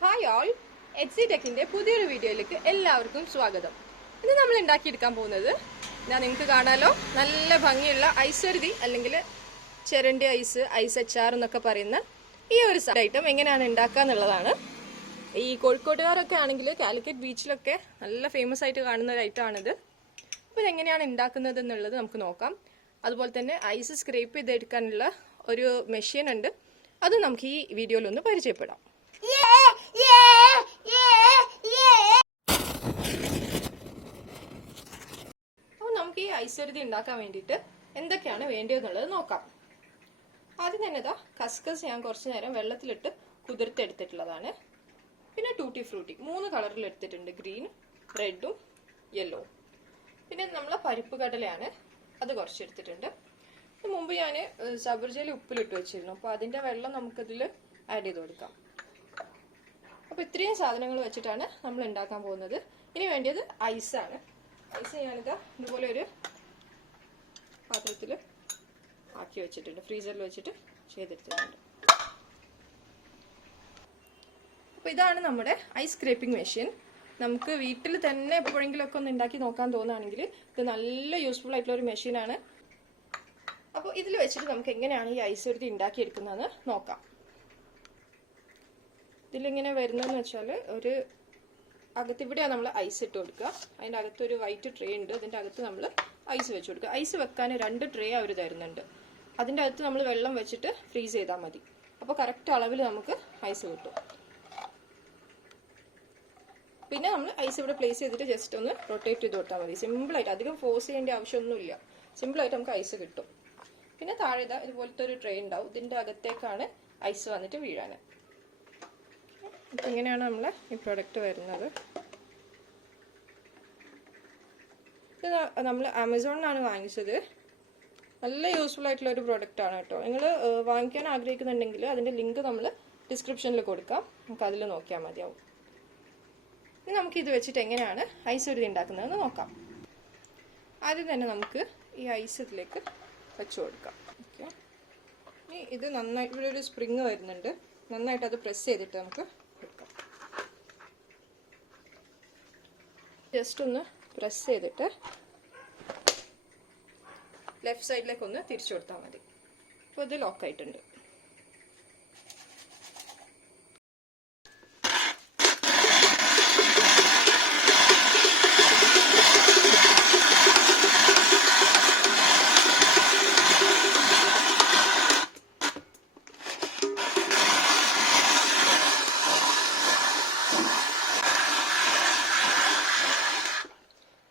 Hi all, എക്സി ടെക്കിന്റെ പുതിയൊരു വീഡിയോയിലേക്ക് എല്ലാവർക്കും സ്വാഗതം. ഇന്ന് നമ്മൾ ഉണ്ടാക്കിയെടുക്കാൻ പോകുന്നത് നിങ്ങൾക്ക് കാണാലോ, നല്ല ഭംഗിയുള്ള ഐശ്വര്യ അല്ലെങ്കിൽ ചിരണ്ടി ഐസ് അച്ചാർ എന്നൊക്കെ പറയുന്ന ഈ ഒരു ഐറ്റം എങ്ങനെയാണ് ഉണ്ടാക്കുക എന്നുള്ളതാണ്. ഈ കോഴിക്കോട്ടുകാരൊക്കെ ആണെങ്കിൽ കാലിക്കറ്റ് ബീച്ചിലൊക്കെ നല്ല ഫേമസ് ആയിട്ട് കാണുന്ന ഒരു ഐറ്റമാണിത്. അപ്പോൾ ഇതെങ്ങനെയാണ് ഉണ്ടാക്കുന്നത് എന്നുള്ളത് നമുക്ക് നോക്കാം. അതുപോലെ തന്നെ ഐസ് സ്ക്രേപ്പ് ചെയ്തെടുക്കാനുള്ള ഒരു മെഷീൻ ഉണ്ട്, അത് നമുക്ക് ഈ വീഡിയോയിൽ ഒന്ന് പരിചയപ്പെടാം. അപ്പോൾ നമുക്ക് ഈ ഐശ്വര്യ ഉണ്ടാക്കാൻ വേണ്ടിയിട്ട് എന്തൊക്കെയാണ് വേണ്ടതെന്നുള്ളത് നോക്കാം. ആദ്യം തന്നെ കസ്കസ് ഞാൻ കുറച്ച് നേരം വെള്ളത്തിലിട്ട് കുതിർത്തെടുത്തിട്ടുള്ളതാണ്. പിന്നെ ടൂട്ടി ഫ്രൂട്ടി 3 കളറിൽ എടുത്തിട്ടുണ്ട്, ഗ്രീൻ, റെഡും യെല്ലോവും. പിന്നെ നമ്മളെ പരിപ്പ് കടലയാണ്, അത് കുറച്ച് എടുത്തിട്ടുണ്ട്. മുമ്പ് ഞാൻ സബർജയിൽ ഉപ്പിലിട്ട് വെച്ചിരുന്നു, അപ്പോൾ അതിന്റെ വെള്ളം നമുക്കതിൽ ആഡ് ചെയ്ത് കൊടുക്കാം. അപ്പോൾ ഇത്രയും സാധനങ്ങൾ വെച്ചിട്ടാണ് നമ്മൾ ഉണ്ടാക്കാൻ പോകുന്നത്. ഇനി വേണ്ടത് ഐസാണ്. ഐസ് ഞാനിതാ ഇതുപോലെ ഒരു പാത്രത്തിൽ ആക്കി വെച്ചിട്ടുണ്ട്, ഫ്രീസറിൽ വെച്ചിട്ട് ചെയ്തെടുത്തിട്ടുണ്ട്. അപ്പോൾ ഇതാണ് നമ്മുടെ ഐസ് സ്ക്രേപ്പിംഗ് മെഷീൻ. നമുക്ക് വീട്ടിൽ തന്നെ എപ്പോഴെങ്കിലുമൊക്കെ ഒന്ന് ഉണ്ടാക്കി നോക്കാൻ തോന്നുകയാണെങ്കിൽ ഇത് നല്ല യൂസ്ഫുൾ ആയിട്ടുള്ള ഒരു മെഷീനാണ്. അപ്പോൾ ഇതിൽ വെച്ചിട്ട് നമുക്ക് എങ്ങനെയാണ് ഈ ഐശ്വര്യ ഉണ്ടാക്കിയെടുക്കുന്നതെന്ന് നോക്കാം. ഇതിലിങ്ങനെ വരുന്നതെന്ന് വെച്ചാൽ ഒരു അകത്തിവിടെയാണ് നമ്മൾ ഐസ് ഇട്ട് കൊടുക്കുക. അതിൻ്റെ അകത്തൊരു വൈറ്റ് ട്രേ ഉണ്ട്, അതിൻ്റെ അകത്ത് നമ്മൾ ഐസ് വെച്ച് കൊടുക്കുക. ഐസ് വെക്കാൻ 2 ട്രേ അവർ തരുന്നുണ്ട്. അതിൻ്റെ അകത്ത് നമ്മൾ വെള്ളം വെച്ചിട്ട് ഫ്രീസ് ചെയ്താൽ മതി. അപ്പോൾ കറക്റ്റ് അളവിൽ നമുക്ക് ഐസ് കിട്ടും. പിന്നെ നമ്മൾ ഐസ് ഇവിടെ പ്ലേസ് ചെയ്തിട്ട് ജസ്റ്റ് ഒന്ന് റൊട്ടേറ്റ് ചെയ്ത് കൊടുത്താൽ മതി. സിമ്പിളായിട്ട്, അധികം ഫോഴ്സ് ചെയ്യേണ്ട ആവശ്യമൊന്നുമില്ല. സിമ്പിളായിട്ട് നമുക്ക് ഐസ് കിട്ടും. പിന്നെ താഴെ ഇതുപോലത്തെ ഒരു ട്രേ ഉണ്ടാവും, ഇതിൻ്റെ അകത്തേക്കാണ് ഐസ് വന്നിട്ട് വീഴാൻ. അപ്പം ഇങ്ങനെയാണ് നമ്മളെ ഈ പ്രൊഡക്റ്റ് വരുന്നത്. ഇത് നമ്മൾ ആമസോണിലാണ് വാങ്ങിച്ചത്. നല്ല യൂസ്ഫുൾ ആയിട്ടുള്ള ഒരു പ്രൊഡക്റ്റാണ് കേട്ടോ. നിങ്ങൾ വാങ്ങിക്കാൻ ആഗ്രഹിക്കുന്നുണ്ടെങ്കിൽ അതിൻ്റെ ലിങ്ക് നമ്മൾ ഡിസ്ക്രിപ്ഷനിൽ കൊടുക്കാം, നമുക്ക് അതിൽ നോക്കിയാൽ മതിയാവും. ഇനി നമുക്ക് ഇത് വെച്ചിട്ട് എങ്ങനെയാണ് ഐശ്വര്യ ഉണ്ടാക്കുന്നതെന്ന് നോക്കാം. ആദ്യം തന്നെ നമുക്ക് ഈ ഐസ് ഇതിലേക്ക് വെച്ച് കൊടുക്കാം. ഓക്കെ, ഇനി ഇത് നന്നായിട്ട് ഇവിടെ ഒരു സ്പ്രിങ് വരുന്നുണ്ട്, നന്നായിട്ട് അത് പ്രസ് ചെയ്തിട്ട് നമുക്ക് എടുക്കാം. ജസ്റ്റ് ഒന്ന് പ്രസ് ചെയ്തിട്ട് ലെഫ്റ്റ് സൈഡിലേക്ക് ഒന്ന് തിരിച്ചു കൊടുത്താൽ മതി. അപ്പോൾ ഇത് ലോക്കായിട്ടുണ്ട്.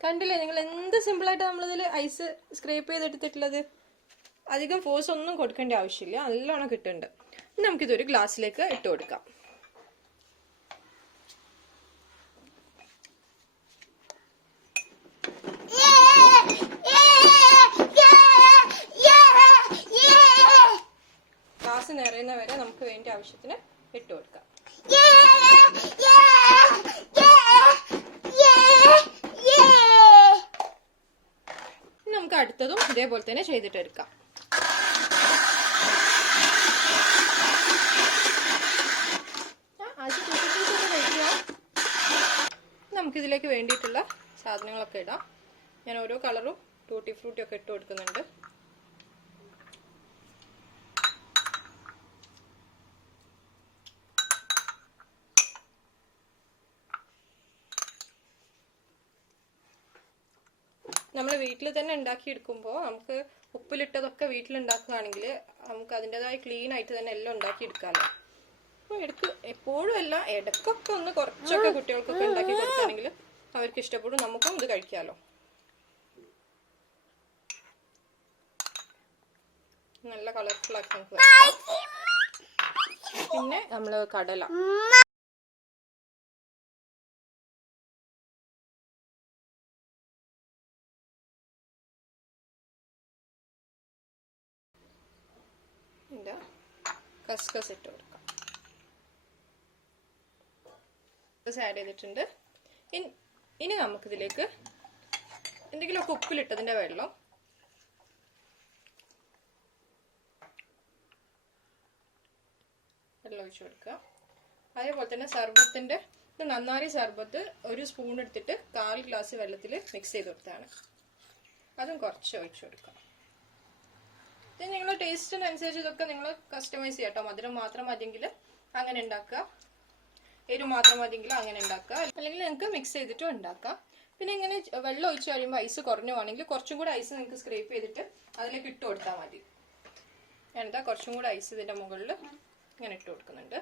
കണ്ടില്ലേ നിങ്ങൾ, എന്ത് സിമ്പിളായിട്ട് നമ്മളിതിൽ ഐസ് സ്ക്രേപ്പ് ചെയ്തെടുത്തിട്ടുള്ളത്. അധികം ഫോഴ്സ് ഒന്നും കൊടുക്കേണ്ട ആവശ്യമില്ല, നല്ലോണം കിട്ടുന്നുണ്ട്. നമുക്കിതൊരു ഗ്ലാസ്സിലേക്ക് ഇട്ട് കൊടുക്കാം. ഗ്ലാസ് നിറയുന്ന വരെ നമുക്ക് വേണ്ട ആവശ്യത്തിന് ഇട്ട് കൊടുക്കാം. നമുക്ക് അടുത്തതും ഇതേപോലെ തന്നെ ചെയ്തിട്ട് എടുക്കാം. നമുക്കിതിലേക്ക് വേണ്ടിയിട്ടുള്ള സാധനങ്ങളൊക്കെ ഇടാം. ഞാൻ ഓരോ കളറും ടൂട്ടി ഫ്രൂട്ടി ഒക്കെ ഇട്ട് കൊടുക്കുന്നുണ്ട്. നമ്മൾ വീട്ടിൽ തന്നെ ഉണ്ടാക്കിയെടുക്കുമ്പോൾ നമുക്ക് ഉപ്പിലിട്ടതൊക്കെ വീട്ടിലുണ്ടാക്കുകയാണെങ്കിൽ നമുക്ക് അതിൻ്റെതായ ക്ലീൻ ആയിട്ട് തന്നെ എല്ലാം ഉണ്ടാക്കിയെടുക്കാമല്ലോ. അപ്പോൾ എപ്പോഴും അല്ല, ഇടയ്ക്കൊക്കെ ഒന്ന് കുറച്ചൊക്കെ കുട്ടികൾക്കൊക്കെ ഉണ്ടാക്കി കൊടുക്കുകയാണെങ്കിൽ അവർക്ക് ഇഷ്ടപ്പെടും, നമുക്കും ഇത് കഴിക്കാമല്ലോ. നല്ല കളർഫുൾ ആക്കി നമുക്ക് വെക്കാം. പിന്നെ നമ്മൾ കടല കസ്കസ് ഇട്ട് കൊടുക്കാം. ആഡ് ചെയ്തിട്ടുണ്ട്. ഇനി നമുക്കിതിലേക്ക് എന്തെങ്കിലുമൊക്കെ ഉപ്പിലിട്ടതിൻ്റെ വെള്ളം ഒഴിച്ചു കൊടുക്കുക. അതേപോലെ തന്നെ സർബത്തിന്റെ ഇത് നന്നാരി സർബത്ത് 1 സ്പൂൺ എടുത്തിട്ട് 1/4 ഗ്ലാസ് വെള്ളത്തിൽ മിക്സ് ചെയ്ത് കൊടുത്താണ്. അതും കുറച്ച് ഒഴിച്ചു കൊടുക്കാം. ഇത് നിങ്ങളുടെ ടേസ്റ്റിനനുസരിച്ച് ഇതൊക്കെ നിങ്ങൾ കസ്റ്റമൈസ് ചെയ്യാം കേട്ടോ. മധുരം മാത്രം മതിയെങ്കിൽ അങ്ങനെ ഉണ്ടാക്കുക, എരിവ് മാത്രം മതിയെങ്കിൽ അങ്ങനെ ഉണ്ടാക്കുക, അല്ലെങ്കിൽ നിങ്ങൾക്ക് മിക്സ് ചെയ്തിട്ടും ഉണ്ടാക്കാം. പിന്നെ ഇങ്ങനെ വെള്ളം ഒഴിച്ച് കഴിയുമ്പോൾ ഐസ് കുറഞ്ഞു വേണമെങ്കിൽ കുറച്ചും കൂടെ ഐസ് നിങ്ങൾക്ക് സ്ക്രേപ്പ് ചെയ്തിട്ട് അതിലേക്ക് ഇട്ട് കൊടുത്താൽ മതി. ഞാനിതാ കുറച്ചും കൂടെ ഐസ് ഇതിൻ്റെ മുകളിൽ ഇങ്ങനെ ഇട്ട് കൊടുക്കുന്നുണ്ട്.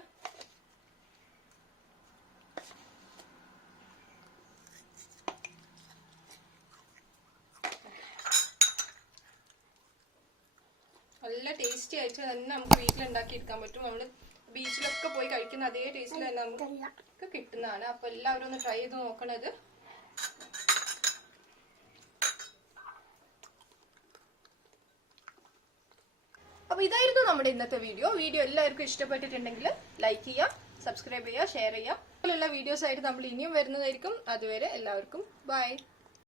നല്ല ടേസ്റ്റി ആയിട്ട് തന്നെ നമുക്ക് വീട്ടിലുണ്ടാക്കി എടുക്കാൻ പറ്റും. നമ്മൾ ബീച്ചിലൊക്കെ പോയി കഴിക്കുന്ന അതേ ടേസ്റ്റിൽ തന്നെ നമുക്ക് കിട്ടുന്നതാണ്. അപ്പൊ എല്ലാവരും ഒന്ന് ട്രൈ ചെയ്ത് നോക്കണത്. അപ്പൊ ഇതായിരുന്നു നമ്മുടെ ഇന്നത്തെ വീഡിയോ എല്ലാവർക്കും ഇഷ്ടപ്പെട്ടിട്ടുണ്ടെങ്കിൽ ലൈക്ക് ചെയ്യുക, സബ്സ്ക്രൈബ് ചെയ്യുക, ഷെയർ ചെയ്യുക. അതുപോലുള്ള വീഡിയോസ് ആയിട്ട് നമ്മൾ ഇനിയും വരുന്നതായിരിക്കും. അതുവരെ എല്ലാവർക്കും ബൈ.